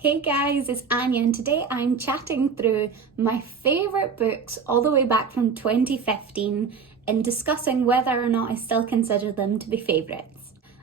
Hey guys, it's Anya and today I'm chatting through my favourite books all the way back from 2015 and discussing whether or not I still consider them to be favourites.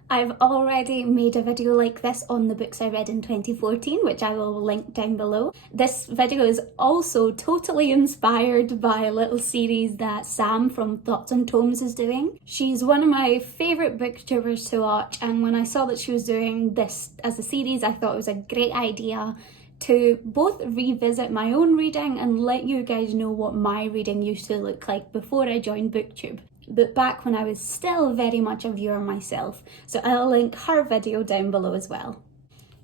I've already made a video like this on the books I read in 2014, which I will link down below. This video is also totally inspired by a little series that Sam from Thorns is doing. She's one of my favourite booktubers to watch, and when I saw that she was doing this as a series, I thought it was a great idea to both revisit my own reading and let you guys know what my reading used to look like before I joined BookTube, but back when I was still very much a viewer myself, so I'll link her video down below as well.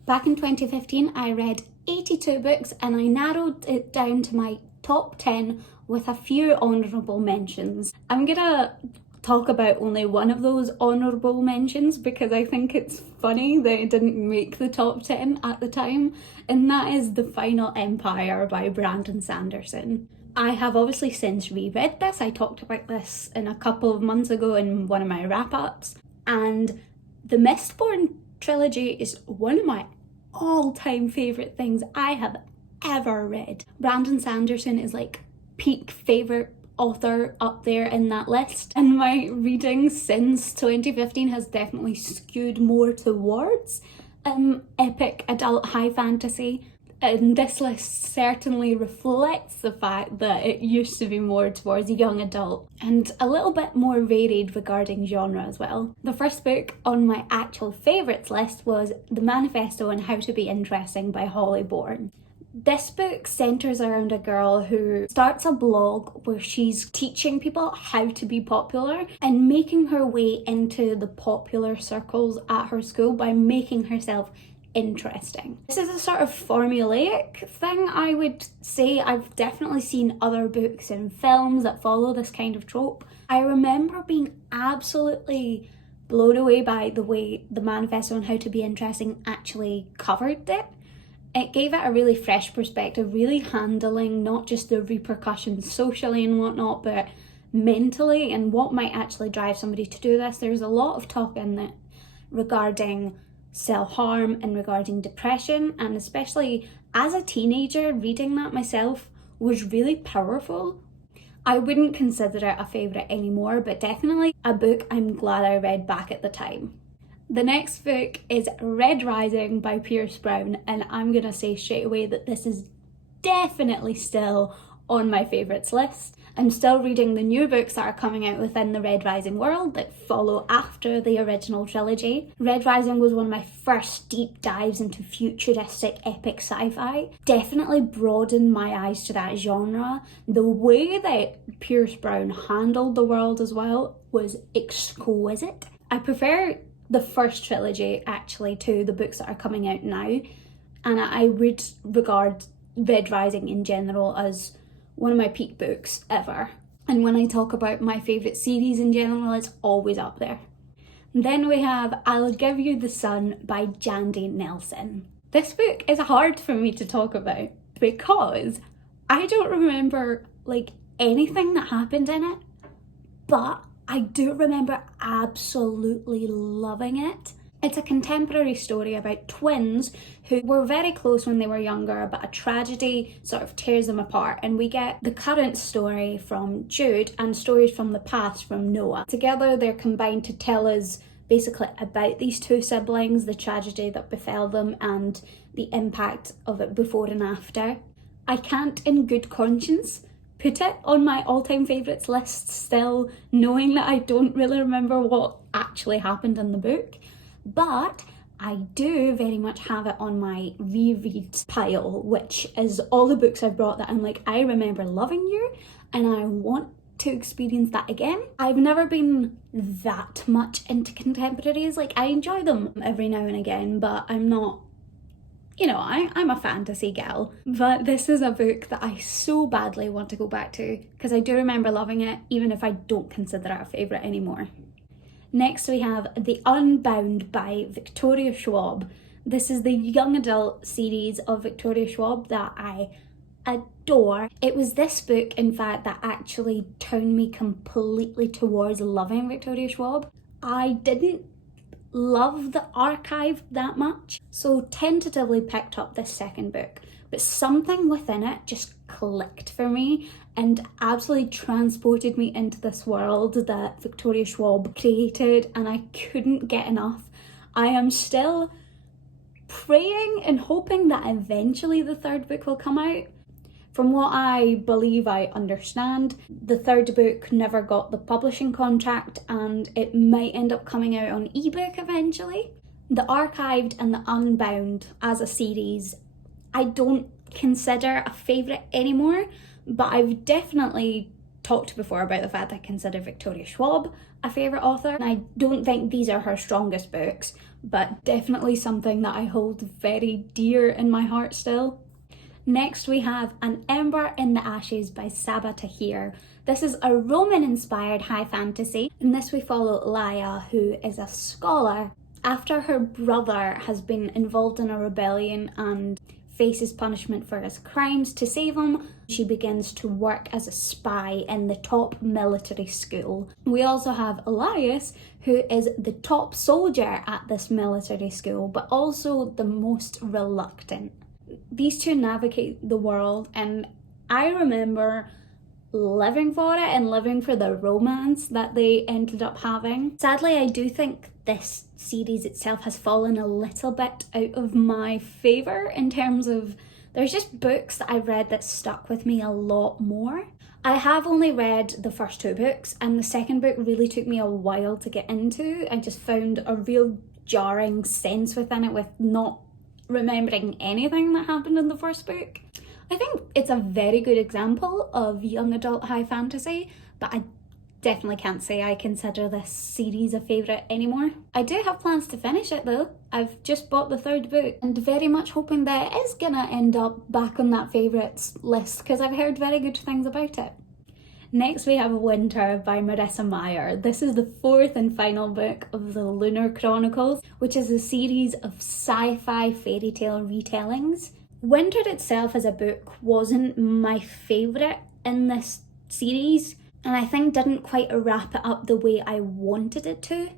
Back in 2015 I read 82 books and I narrowed it down to my top 10 with a few honourable mentions. I'm gonna talk about only one of those honourable mentions because I think it's funny that it didn't make the top 10 at the time, and that is The Final Empire by Brandon Sanderson. I have obviously since reread this. I talked about this in a couple of months ago in one of my wrap-ups, and the Mistborn trilogy is one of my all-time favourite things I have ever read. Brandon Sanderson is like peak favourite author up there in that list, and my reading since 2015 has definitely skewed more towards epic adult high fantasy. And this list certainly reflects the fact that it used to be more towards young adult and a little bit more varied regarding genre as well. The first book on my actual favourites list was The Manifesto and How to Be Interesting by Holly Bourne. This book centres around a girl who starts a blog where she's teaching people how to be popular and making her way into the popular circles at her school by making herself interesting. This is a sort of formulaic thing, I would say. I've definitely seen other books and films that follow this kind of trope. I remember being absolutely blown away by the way The Manifesto on How to Be Interesting actually covered it. It gave it a really fresh perspective, really handling not just the repercussions socially and whatnot, but mentally and what might actually drive somebody to do this. There's a lot of talk in it regarding self-harm and regarding depression, and especially as a teenager reading that myself was really powerful. I wouldn't consider it a favourite anymore, but definitely a book I'm glad I read back at the time. The next book is Red Rising by Pierce Brown, and I'm gonna say straight away that this is definitely still on my favourites list. I'm still reading the new books that are coming out within the Red Rising world that follow after the original trilogy. Red Rising was one of my first deep dives into futuristic epic sci-fi. Definitely broadened my eyes to that genre. The way that Pierce Brown handled the world as well was exquisite. I prefer the first trilogy actually to the books that are coming out now, and I would regard Red Rising in general as one of my peak books ever. And when I talk about my favourite series in general, it's always up there. Then we have I'll Give You the Sun by Jandy Nelson. This book is hard for me to talk about because I don't remember like anything that happened in it, but I do remember absolutely loving it. It's a contemporary story about twins who were very close when they were younger, but a tragedy sort of tears them apart, and we get the current story from Jude and stories from the past from Noah. Together they're combined to tell us basically about these two siblings, the tragedy that befell them and the impact of it before and after. I can't in good conscience put it on my all-time favourites list still, knowing that I don't really remember what actually happened in the book. But I do very much have it on my reread pile, which is all the books I've brought that I'm like, I remember loving you and I want to experience that again. I've never been that much into contemporaries. Like, I enjoy them every now and again, but I'm not, you know, I'm a fantasy gal. But this is a book that I so badly want to go back to because I do remember loving it, even if I don't consider it a favourite anymore. Next we have The Unbound by Victoria Schwab. This is the young adult series of Victoria Schwab that I adore. It was this book, in fact, that actually turned me completely towards loving Victoria Schwab. I didn't love the archive that much, so tentatively picked up this second book, but something within it just clicked for me and absolutely transported me into this world that Victoria Schwab created, and I couldn't get enough. I am still praying and hoping that eventually the third book will come out. From what I believe I understand, the third book never got the publishing contract and it might end up coming out on ebook eventually. The Archived and the Unbound as a series, I don't consider a favourite anymore, but I've definitely talked before about the fact that I consider Victoria Schwab a favourite author. And I don't think these are her strongest books, but definitely something that I hold very dear in my heart still. Next we have An Ember in the Ashes by Sabaa Tahir. This is a Roman-inspired high fantasy. In this we follow Laia, who is a scholar. After her brother has been involved in a rebellion and faces punishment for his crimes, to save him, she begins to work as a spy in the top military school. We also have Elias, who is the top soldier at this military school, but also the most reluctant. These two navigate the world, and I remember living for it and living for the romance that they ended up having. Sadly, I do think this series itself has fallen a little bit out of my favour in terms of there's just books that I've read that stuck with me a lot more. I have only read the first two books, and the second book really took me a while to get into. I just found a real jarring sense within it with not remembering anything that happened in the first book. I think it's a very good example of young adult high fantasy, but I definitely can't say I consider this series a favourite anymore. I do have plans to finish it though. I've just bought the third book and very much hoping that it is gonna end up back on that favourites list because I've heard very good things about it. Next we have Winter by Marissa Meyer. This is the fourth and final book of the Lunar Chronicles, which is a series of sci-fi fairy tale retellings. Winter itself as a book wasn't my favourite in this series, and I think didn't quite wrap it up the way I wanted it to.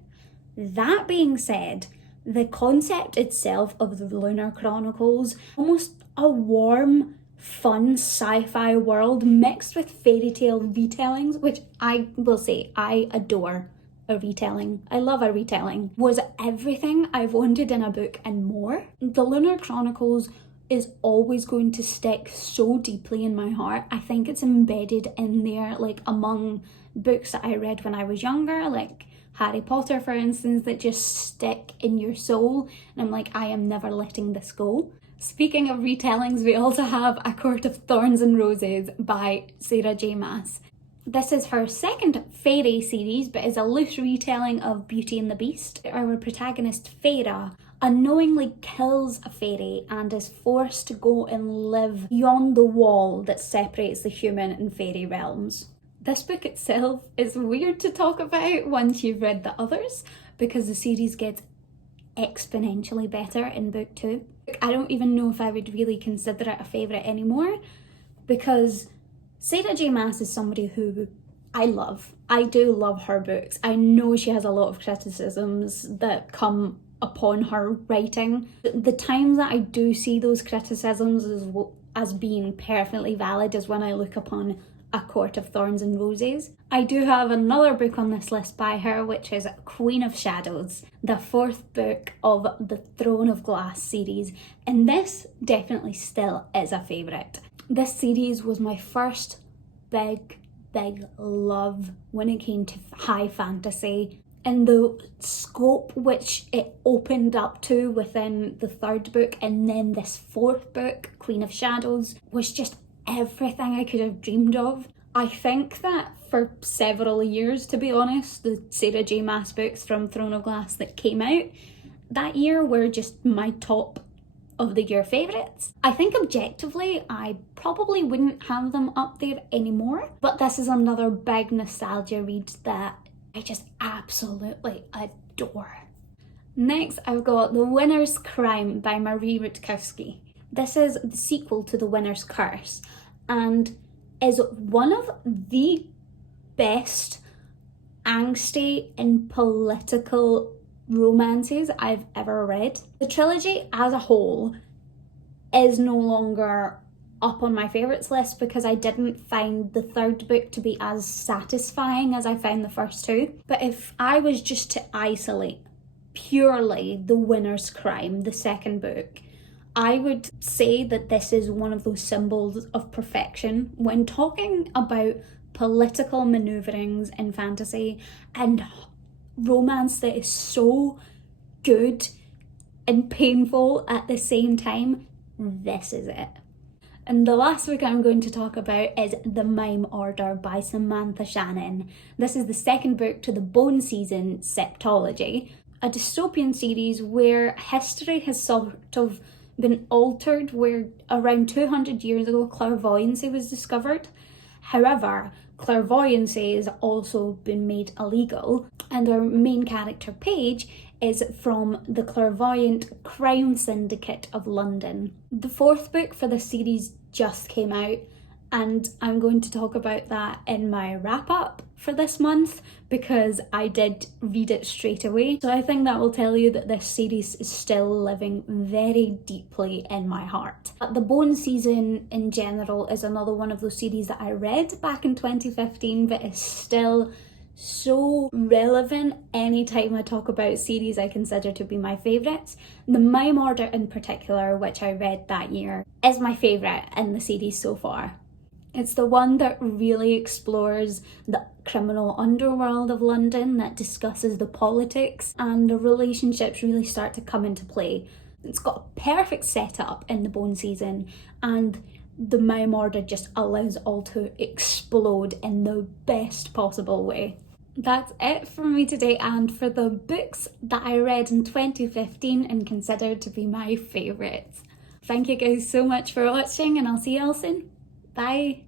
That being said, the concept itself of the Lunar Chronicles, almost a warm, fun sci-fi world mixed with fairy tale retellings, which I will say I adore a retelling. I love a retelling. Was everything I've wanted in a book and more. The Lunar Chronicles is always going to stick so deeply in my heart. I think it's embedded in there, like among books that I read when I was younger, like Harry Potter for instance, that just stick in your soul, and I'm like, I am never letting this go. Speaking of retellings, we also have A Court of Thorns and Roses by Sarah J Maas. This is her second fairy series, but is a loose retelling of Beauty and the Beast. Our protagonist, Feyre, unknowingly kills a fairy and is forced to go and live beyond the wall that separates the human and fairy realms. This book itself is weird to talk about once you've read the others, because the series gets exponentially better in book 2. I don't even know if I would really consider it a favourite anymore, because Sarah J Maas is somebody who I love. I do love her books. I know she has a lot of criticisms that come upon her writing. The times that I do see those criticisms as being perfectly valid is when I look upon A Court of Thorns and Roses. I do have another book on this list by her, which is Queen of Shadows, the fourth book of the Throne of Glass series, and this definitely still is a favourite. This series was my first big love when it came to high fantasy, and the scope which it opened up to within the third book and then this fourth book, Queen of Shadows, was just everything I could have dreamed of. I think that for several years, to be honest, the Sarah J Maas books from Throne of Glass that came out that year were just my top of the year favourites. I think objectively I probably wouldn't have them up there anymore, but this is another big nostalgia read that I just absolutely adore. Next I've got The Winner's Crime by Marie Rutkowski. This is the sequel to The Winner's Curse and is one of the best angsty and political romances I've ever read. The trilogy as a whole is no longer up on my favourites list because I didn't find the third book to be as satisfying as I found the first two. But if I was just to isolate purely The Winner's Crime, the second book, I would say that this is one of those symbols of perfection when talking about political manoeuvrings in fantasy and romance that is so good and painful at the same time. This is it. And the last book I'm going to talk about is The Mime Order by Samantha Shannon. This is the second book to the Bone Season septology, a dystopian series where history has sort of been altered, where around 200 years ago clairvoyancy was discovered. However, clairvoyancy has also been made illegal, and our main character, Paige, is from the Clairvoyant Crime Syndicate of London. The fourth book for the series just came out, and I'm going to talk about that in my wrap-up for this month because I did read it straight away. So I think that will tell you that this series is still living very deeply in my heart. The Bone Season in general is another one of those series that I read back in 2015 but is still so relevant anytime I talk about series I consider to be my favourites. The Mime Order in particular, which I read that year, is my favourite in the series so far. It's the one that really explores the criminal underworld of London, that discusses the politics, and the relationships really start to come into play. It's got a perfect setup in the Bone Season, and the Mime Order just allows it all to explode in the best possible way. That's it from me today, and for the books that I read in 2015 and considered to be my favourites. Thank you guys so much for watching, and I'll see you all soon. Bye!